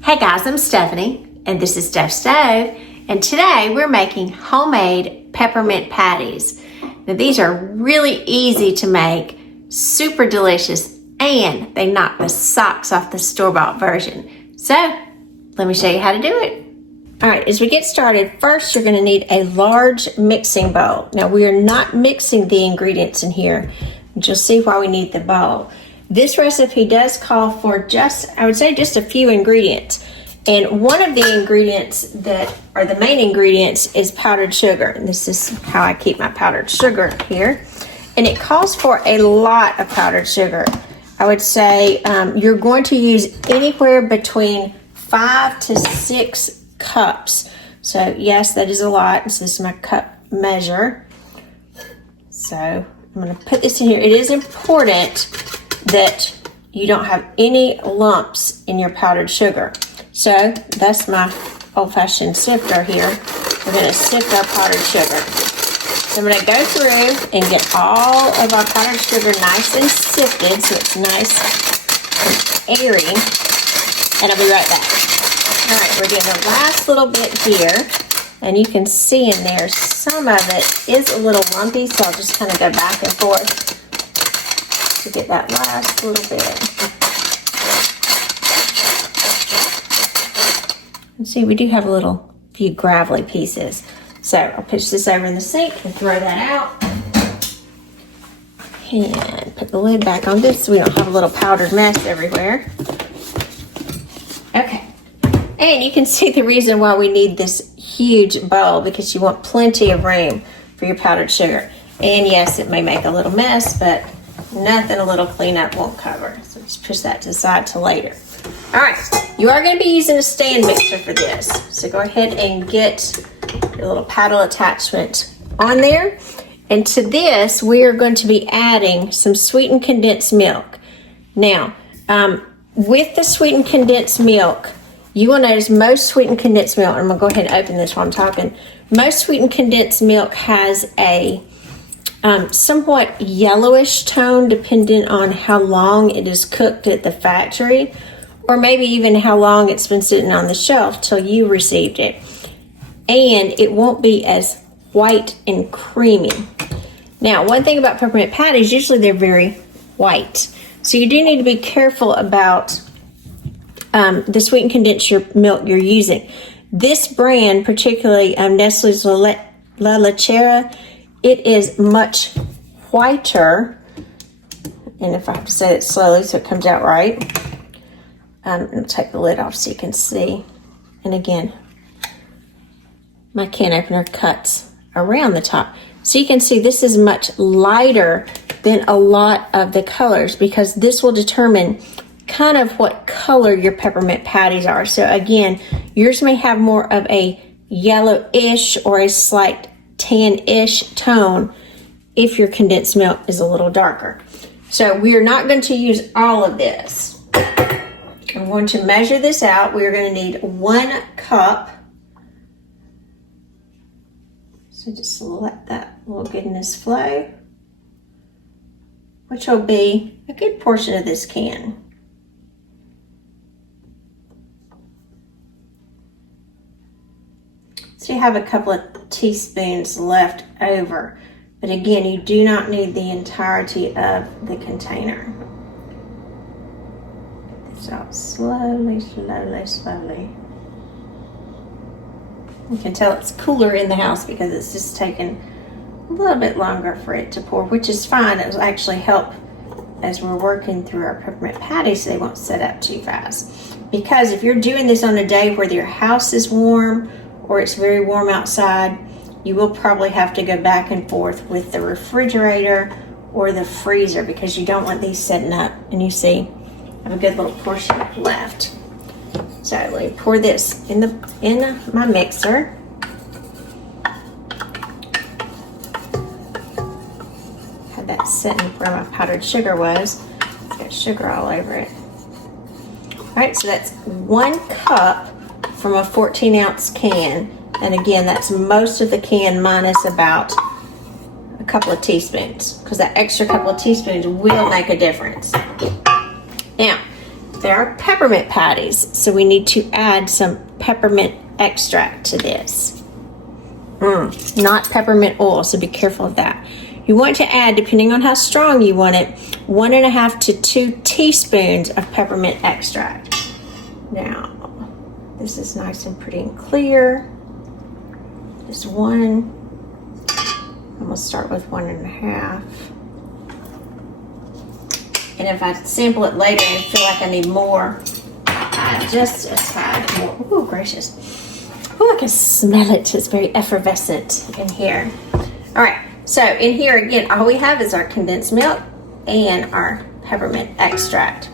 Hey guys, I'm Stephanie, and this is Steph's Stove, and today we're making homemade peppermint patties. Now these are really easy to make, super delicious, and they knock the socks off the store-bought version. So, let me show you how to do it. All right, as we get started, first you're gonna need a large mixing bowl. Now we are not mixing the ingredients in here, and you'll see why we need the bowl. This recipe does call for I would say just a few ingredients. And one of the ingredients that are the main ingredients is powdered sugar. And this is how I keep my powdered sugar here. And it calls for a lot of powdered sugar. I would say you're going to use anywhere between 5 to 6 cups. So yes, that is a lot. This is my cup measure. So I'm going to put this in here. It is important that you don't have any lumps in your powdered sugar. So that's my old-fashioned sifter here. We're going to sift our powdered sugar. So I'm going to go through and get all of our powdered sugar nice and sifted so it's nice and airy. And I'll be right back. All right, we're doing the last little bit here. And you can see in there some of it is a little lumpy, so I'll just kind of go back and forth to get that last little bit. And see, we do have a few gravelly pieces. So I'll push this over in the sink and throw that out. And put the lid back on this so we don't have a little powdered mess everywhere. Okay. And you can see the reason why we need this huge bowl, because you want plenty of room for your powdered sugar. And yes, it may make a little mess, but nothing a little cleanup won't cover. So just push that to the side till later. All right, you are going to be using a stand mixer for this. So go ahead and get your little paddle attachment on there. And to this, we are going to be adding some sweetened condensed milk. Now, with the sweetened condensed milk, you will notice most sweetened condensed milk, I'm going to go ahead and open this while I'm talking. Most sweetened condensed milk has a somewhat yellowish tone depending on how long it is cooked at the factory, or maybe even how long it's been sitting on the shelf till you received it. And it won't be as white and creamy. Now, one thing about peppermint patties, usually they're very white. So you do need to be careful about the sweetened condensed milk you're using. This brand, particularly Nestle's La Lechera, it is much whiter, and if I have to say it slowly so it comes out right, I'm going to take the lid off so you can see. And again, my can opener cuts around the top. So you can see this is much lighter than a lot of the colors, because this will determine kind of what color your peppermint patties are. So again, yours may have more of a yellowish or a slight tan-ish tone if your condensed milk is a little darker. So we are not going to use all of this. I'm going to measure this out. We are going to need 1 cup. So just let that little goodness flow, which will be a good portion of this can. So you have a couple of teaspoons left over, but again, you do not need the entirety of the container. Get this out slowly, slowly, slowly. You can tell it's cooler in the house because it's just taking a little bit longer for it to pour, which is fine. It will actually help as we're working through our peppermint patties so they won't set up too fast. Because if you're doing this on a day where your house is warm or it's very warm outside, you will probably have to go back and forth with the refrigerator or the freezer, because you don't want these setting up. And you see, I have a good little portion left. So let me pour this in my mixer. Had that sitting where my powdered sugar was. It's got sugar all over it. All right, so that's 1 cup from a 14-ounce can. And again, that's most of the can minus about a couple of teaspoons, because that extra couple of teaspoons will make a difference. Now, There are peppermint patties, so we need to add some peppermint extract to this. Not peppermint oil, so be careful of that. You want to add, depending on how strong you want it, 1.5 to 2 teaspoons of peppermint extract. Now, this is nice and pretty and clear. Just one. I'm gonna start with 1.5. And if I sample it later and feel like I need more, I'll add just a tad more. Oh, gracious. Oh, I can smell it. It's very effervescent in here. All right, so in here again, all we have is our condensed milk and our peppermint extract.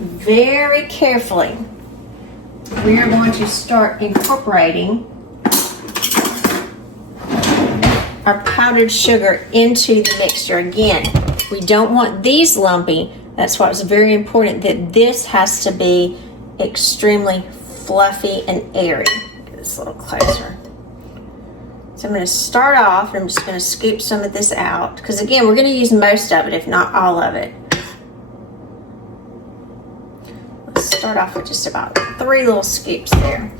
Very carefully, we are going to start incorporating our powdered sugar into the mixture. Again, we don't want these lumpy. That's why it's very important that this has to be extremely fluffy and airy. Get this a little closer. So I'm going to start off, and I'm just going to scoop some of this out, because again, we're going to use most of it, if not all of it. Let's start off with just about 3 little scoops there.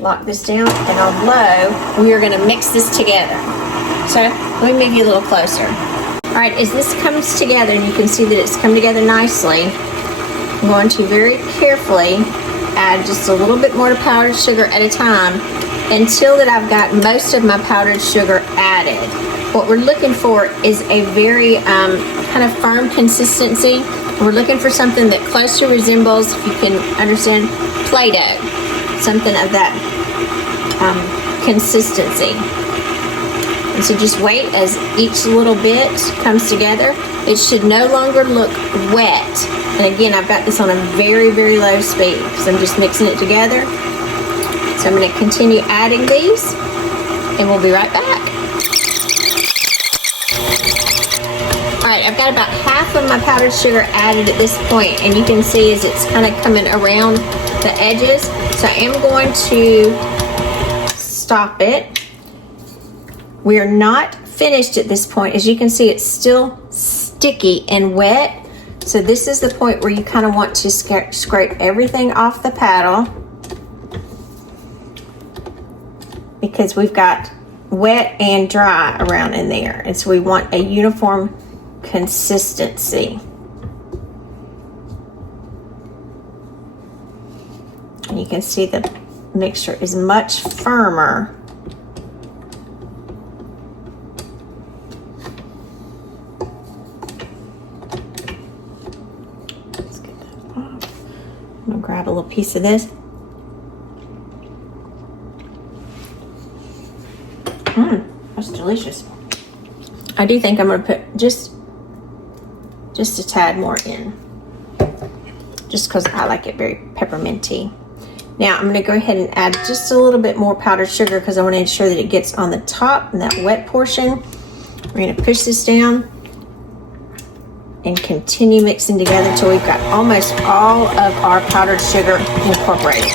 Lock this down, and on low, we are going to mix this together. So let me move you a little closer. All right, as this comes together, and you can see that it's come together nicely, I'm going to very carefully add just a little bit more powdered sugar at a time until that I've got most of my powdered sugar added. What we're looking for is a very kind of firm consistency. We're looking for something that closely resembles, if you can understand, Play-Doh, something of that consistency. And so just wait as each little bit comes together. It should no longer look wet. And again, I've got this on a very, very low speed because I'm just mixing it together. So I'm going to continue adding these, and we'll be right back. All right, I've got about half of my powdered sugar added at this point, and you can see as it's kind of coming around the edges. So I am going to stop it. We are not finished at this point. As you can see, it's still sticky and wet. So this is the point where you kind of want to scrape everything off the paddle, because we've got wet and dry around in there. And so we want a uniform consistency. And you can see the mixture is much firmer. I'm gonna grab a little piece of this. That's delicious. I do think I'm gonna put just a tad more in, just because I like it very pepperminty. Now I'm gonna go ahead and add just a little bit more powdered sugar because I want to ensure that it gets on the top and that wet portion. We're gonna push this down and continue mixing together until we've got almost all of our powdered sugar incorporated.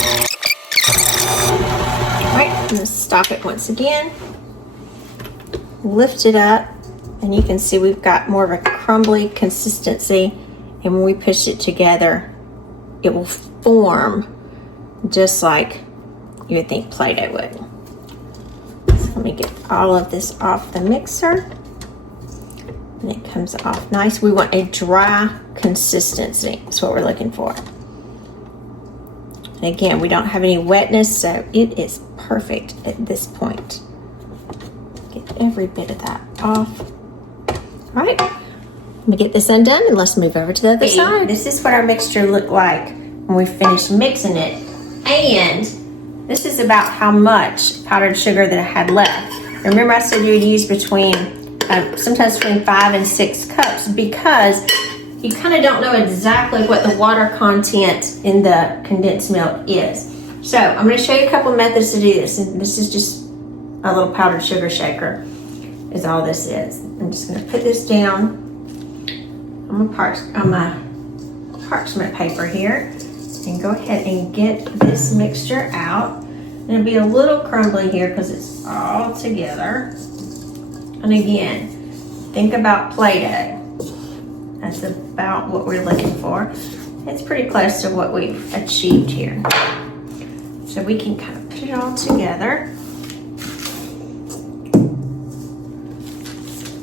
All right, I'm going to stop it once again, lift it up, and you can see we've got more of a crumbly consistency, and when we push it together, it will form just like you would think Play-Doh would. So let me get all of this off the mixer. And it comes off nice. We want a dry consistency. That's what we're looking for. And again, we don't have any wetness, so it is perfect at this point. Get every bit of that off. All right, let me get this undone and let's move over to the other side. This is what our mixture looked like when we finished mixing it. And this is about how much powdered sugar that I had left. Remember I said you would use sometimes between 5 and 6 cups, because you kind of don't know exactly what the water content in the condensed milk is. So I'm going to show you a couple of methods to do this. And this is just a little powdered sugar shaker is all this is. I'm just going to put this down on my parchment paper here and go ahead and get this mixture out. And it'll be a little crumbly here because it's all together. And again, think about Play-Doh. That's about what we're looking for. it's pretty close to what we've achieved here. So we can kind of put it all together.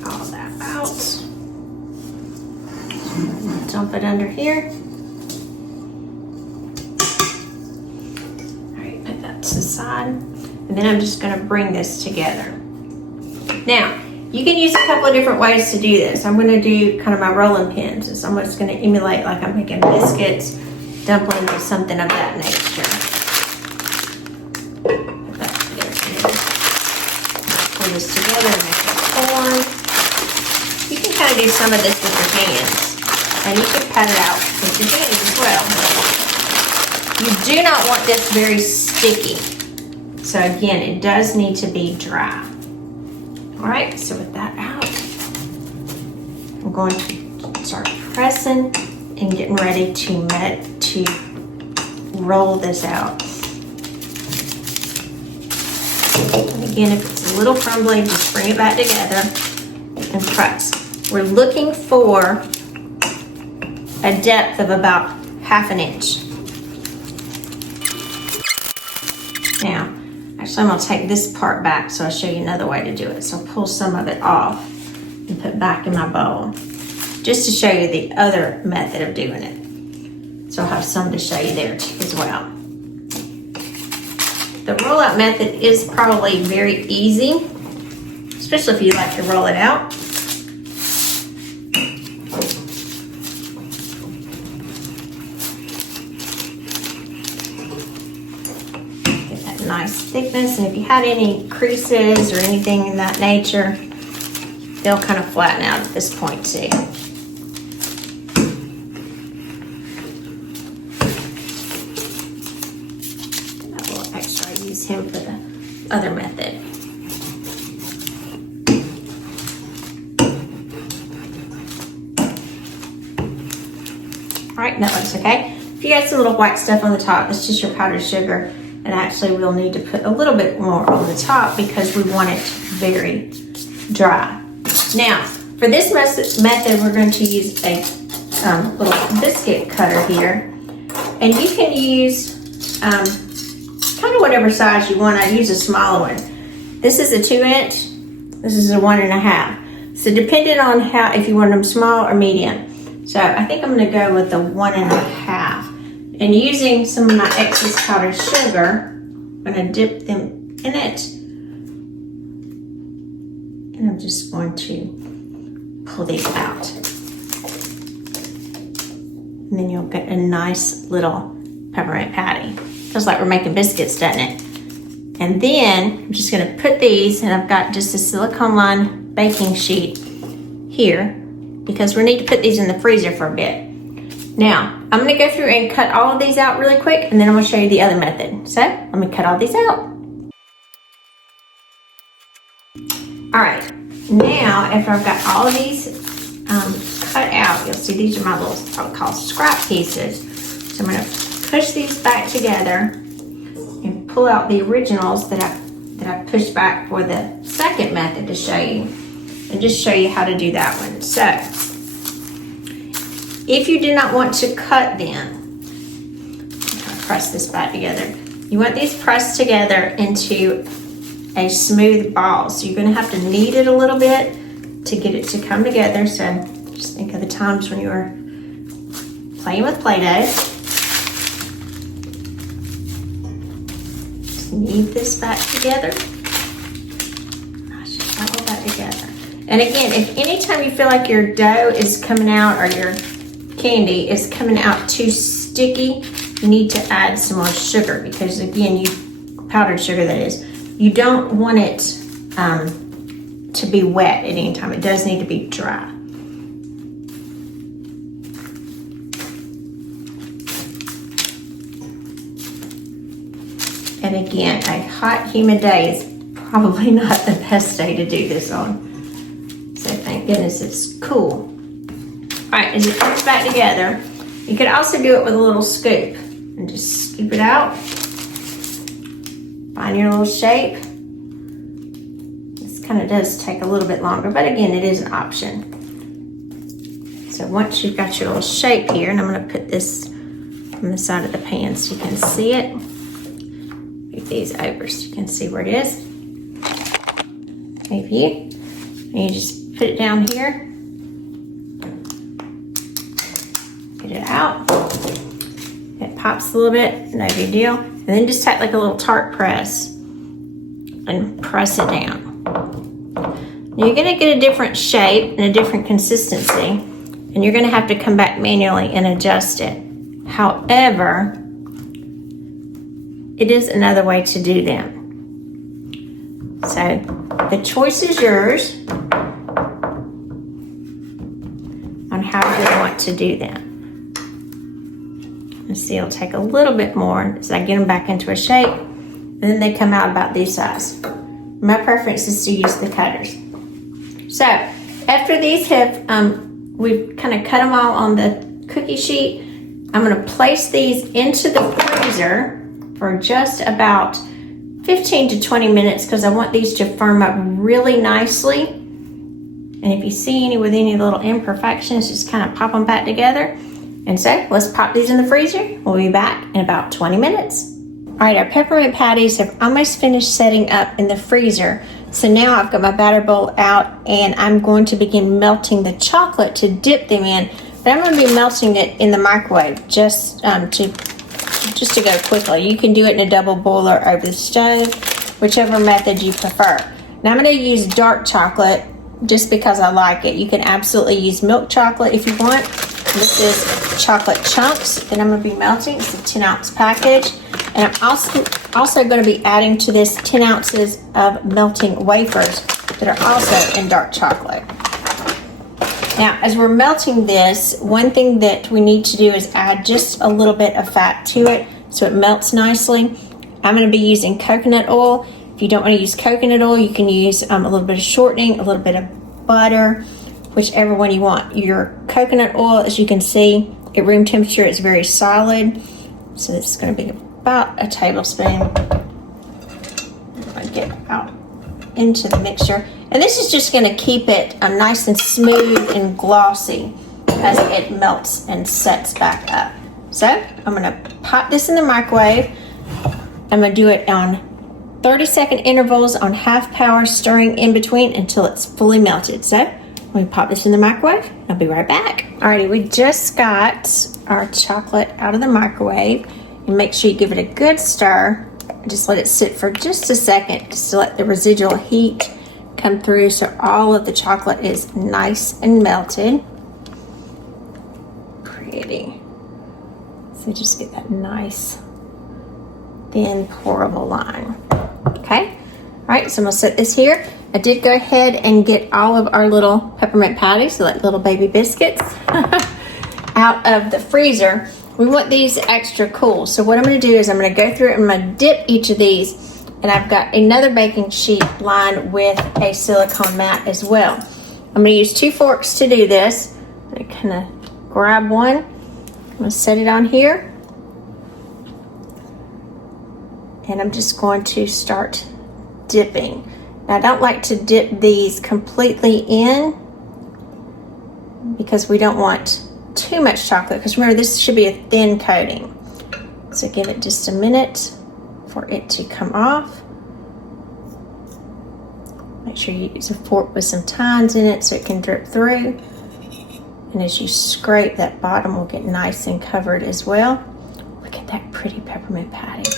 All that out. Dump it under here. All right, put that to the side. And then I'm just gonna bring this together. Now, you can use a couple of different ways to do this. I'm gonna do kind of my rolling pins. So I'm just gonna emulate like I'm making biscuits, dumplings, or something of that nature. Put that together. Pull this together and make it form. You can kind of do some of this with your hands. And you can pat it out with your hands as well. You do not want this very sticky. So again, it does need to be dry. All right, so with that out, I'm going to start pressing and getting ready to roll this out. And again, if it's a little crumbly, just bring it back together and press. We're looking for a depth of about 1/2 inch. Now, actually I'm gonna take this part back so I'll show you another way to do it. So I'll pull some of it off and put back in my bowl, just to show you the other method of doing it. So I'll have some to show you there too as well. The rollout method is probably very easy, especially if you like to roll it out. Nice thickness, and if you had any creases or anything in that nature, they'll kind of flatten out at this point too. A little extra, I use him for the other method. All right, that looks okay. If you got some little white stuff on the top, it's just your powdered sugar. And actually we'll need to put a little bit more on the top because we want it very dry. Now, for this method, we're going to use a little biscuit cutter here. And you can use kind of whatever size you want. I use a smaller one. This is a 2 inch, this is a 1.5. So depending on if you want them small or medium. So I think I'm gonna go with the 1.5. And using some of my excess powdered sugar, I'm gonna dip them in it. And I'm just going to pull these out. And then you'll get a nice little peppermint patty. Feels like we're making biscuits, doesn't it? And then I'm just gonna put these, and I've got just a silicone lined baking sheet here because we need to put these in the freezer for a bit. Now, I'm gonna go through and cut all of these out really quick, and then I'm gonna show you the other method. So, let me cut all these out. All right, now after I've got all of these cut out, you'll see these are my little, what I call scrap pieces. So I'm gonna push these back together and pull out the originals that I pushed back for the second method to show you, and just show you how to do that one. So, if you do not want to cut them, press this back together. You want these pressed together into a smooth ball. So you're gonna have to knead it a little bit to get it to come together. So just think of the times when you were playing with Play-Doh. Just knead this back together. Just all that together. And again, if anytime you feel like your dough is coming out or your candy is coming out too sticky, you need to add some more sugar, because again, powdered sugar that is, you don't want it to be wet at any time. It does need to be dry. And again, a hot, humid day is probably not the best day to do this on. So thank goodness it's cool. All right, as it comes back together, you could also do it with a little scoop and just scoop it out. Find your little shape. This kind of does take a little bit longer, but again, it is an option. So once you've got your little shape here, and I'm gonna put this from the side of the pan so you can see it. Move these over so you can see where it is. Maybe. And you just put it down here. Get it out. It pops a little bit, no big deal. And then just take like a little tart press and press it down. You're gonna get a different shape and a different consistency, and you're gonna have to come back manually and adjust it. However, it is another way to do them. So the choice is yours on how you want to do them. Let's see, it'll take a little bit more as I get them back into a shape, and then they come out about this size. My preference is to use the cutters. So after these have, we've kind of cut them all on the cookie sheet, I'm gonna place these into the freezer for just about 15 to 20 minutes because I want these to firm up really nicely. And if you see any with any little imperfections, just kind of pop them back together. And so let's pop these in the freezer. We'll be back in about 20 minutes. All right, our peppermint patties have almost finished setting up in the freezer. So now I've got my batter bowl out and I'm going to begin melting the chocolate to dip them in. But I'm going to be melting it in the microwave just to go quickly. You can do it in a double boiler over the stove, whichever method you prefer. Now I'm going to use dark chocolate just because I like it. You can absolutely use milk chocolate if you want. This is chocolate chunks that I'm going to be melting. It's a 10-ounce package. And I'm also going to be adding to this 10 ounces of melting wafers that are also in dark chocolate. Now, as we're melting this, one thing that we need to do is add just a little bit of fat to it so it melts nicely. I'm going to be using coconut oil. If you don't want to use coconut oil, you can use a little bit of shortening, a little bit of butter, whichever one you want. Your coconut oil, as you can see, at room temperature, is very solid. So this is going to be about a tablespoon. I get out into the mixture. And this is just going to keep it nice and smooth and glossy as it melts and sets back up. So I'm going to pop this in the microwave. I'm going to do it on 30-second intervals on half power, stirring in between until it's fully melted. So we pop this in the microwave. I'll be right back. Alrighty, we just got our chocolate out of the microwave. And make sure you give it a good stir. Just let it sit for just a second just to let the residual heat come through so all of the chocolate is nice and melted. Pretty. So just get that nice thin pourable line. Okay, all right, so I'm gonna set this here. I did go ahead and get all of our little peppermint patties, so like little baby biscuits, out of the freezer. We want these extra cool. So what I'm gonna do is I'm gonna go through and I'm gonna dip each of these, and I've got another baking sheet lined with a silicone mat as well. I'm gonna use 2 forks to do this. I'm gonna kind of grab one. I'm gonna set it on here. And I'm just going to start dipping. Now I don't like to dip these completely in because we don't want too much chocolate, because remember this should be a thin coating. So give it just a minute for it to come off. Make sure you use a fork with some tines in it so it can drip through. And as you scrape, that bottom will get nice and covered as well. Look at that pretty peppermint patty.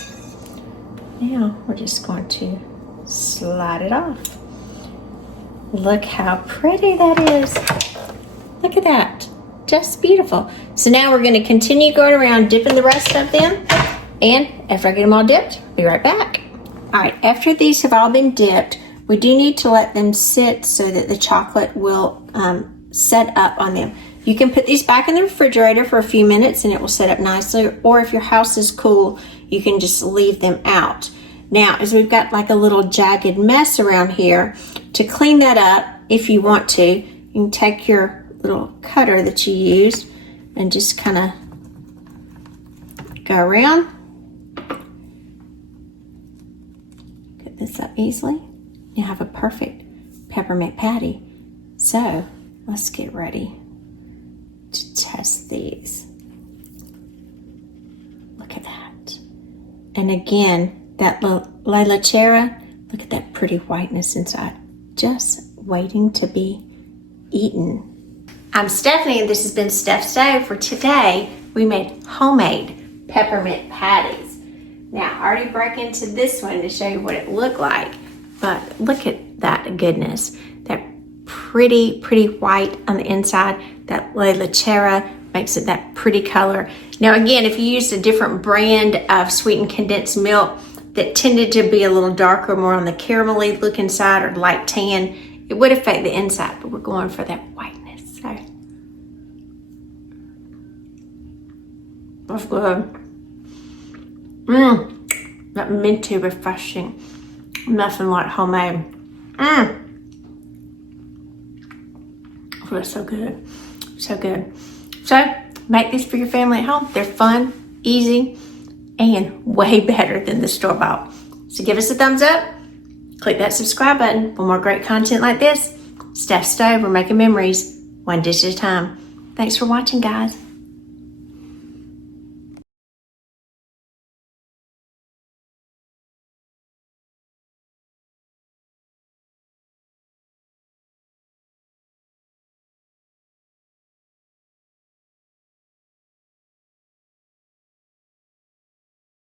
Now we're just going to slide it off. Look how pretty that is. Look at that. Just beautiful. So now we're going to continue going around dipping the rest of them. And after I get them all dipped, I'll be right back. All right, after these have all been dipped, we do need to let them sit so that the chocolate will set up on them. You can put these back in the refrigerator for a few minutes and it will set up nicely. Or if your house is cool, you can just leave them out. Now, as we've got like a little jagged mess around here, to clean that up, if you want to, you can take your little cutter that you used and just kind of go around. Get this up easily. You have a perfect peppermint patty. So let's get ready to test these. And again, that La Lechera, look at that pretty whiteness inside. Just waiting to be eaten. I'm Stephanie, and this has been Steph's Day. For today, we made homemade peppermint patties. Now, I already broke into this one to show you what it looked like, but look at that goodness. That pretty white on the inside. That La Lechera makes it that pretty color. Now, again, if you used a different brand of sweetened condensed milk that tended to be a little darker, more on the caramelly look inside or light tan, it would affect the inside, but we're going for that whiteness. So that's good. That minty, refreshing. Nothing like homemade. Oh, that's so good. So good. So make these for your family at home. They're fun, easy, and way better than the store-bought. So give us a thumbs up. Click that subscribe button for more great content like this. Steph's Day, we're making memories one dish at a time. Thanks for watching, guys.